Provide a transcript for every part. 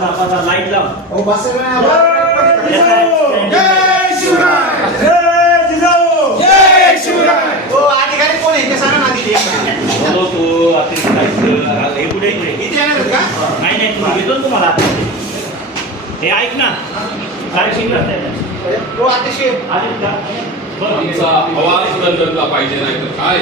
बसा लाईट लाव. हो बस जय शिवराय जय जिजाऊ जय शिवराय. हो अधिकारी कोण आहे ते सांगा ना आधी. बोलो तू आता हे पुढे इकडे. इथे येणार आहेत का? नाही नाही तुम्ही घेतो ना तुम्हाला आता. हे ऐक ना काय शिंगल हो अध्यक्ष आलेत का बरं आमचा आवाज बदलला पाहिजे नाही तर काय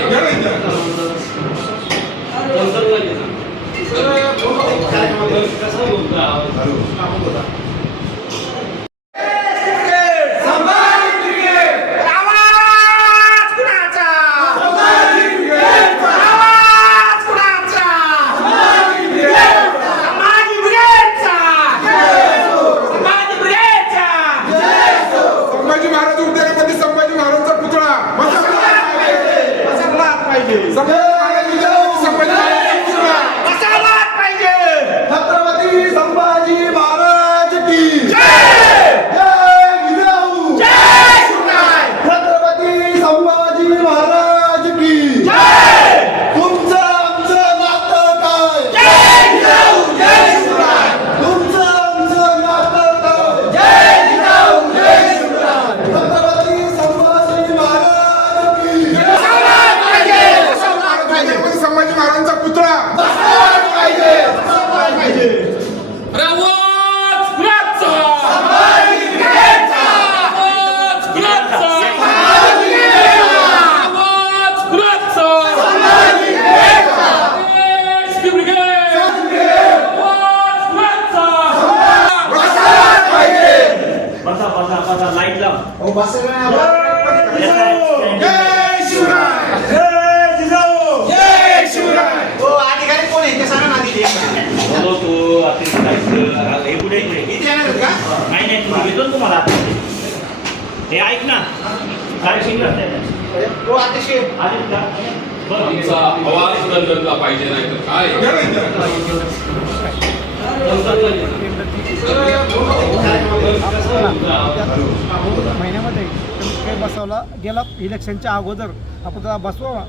संभाजी महाराज उद्यानामध्ये संभाजी महाराजांचा पुतळा छत्रपती संभाजी महाराज की जय जिजाऊ जय शिवराय. छत्रपती संभाजी महाराज की जय. तुमचं आमचं नातं काय जय जिजाऊ जय शिवराय. तुमचं आमचं नातं काय जय जिजाऊ जय शिवराय. छत्रपती संभाजी महाराज की जय. संभाजी महाराजांचा पुतळा अरे आवाज कुणाचा? संभाजी ब्रिगेडचा. आवाज कुणाचा? संभाजी ब्रिगेडचा. आवाज कुणाचा? संभाजी ब्रिगेडचा. देश ब्रिगेड. आवाज कुणाचा? बसायला पाहिजे. बसा लाईट लाव. हो बसायला जय शिवराय जय जिजाऊ जय शिवराय. हो अधिकारी कोण आहे ते सांगा ना आधी. बोलो तू आता हे पुढे इकडे. इथे येणार आहेत का? नाही नाही तुम्ही घेतो ना तुम्हाला आता. हे ऐक ना काय शिंगल हो अध्यक्ष आलेत का बरं आमचा आवाज बदलला पाहिजे नाही तर काय महिन्यामध्ये कमीत कमी बसवला गेला इलेक्शनच्या अगोदर आपण त्याला बसवा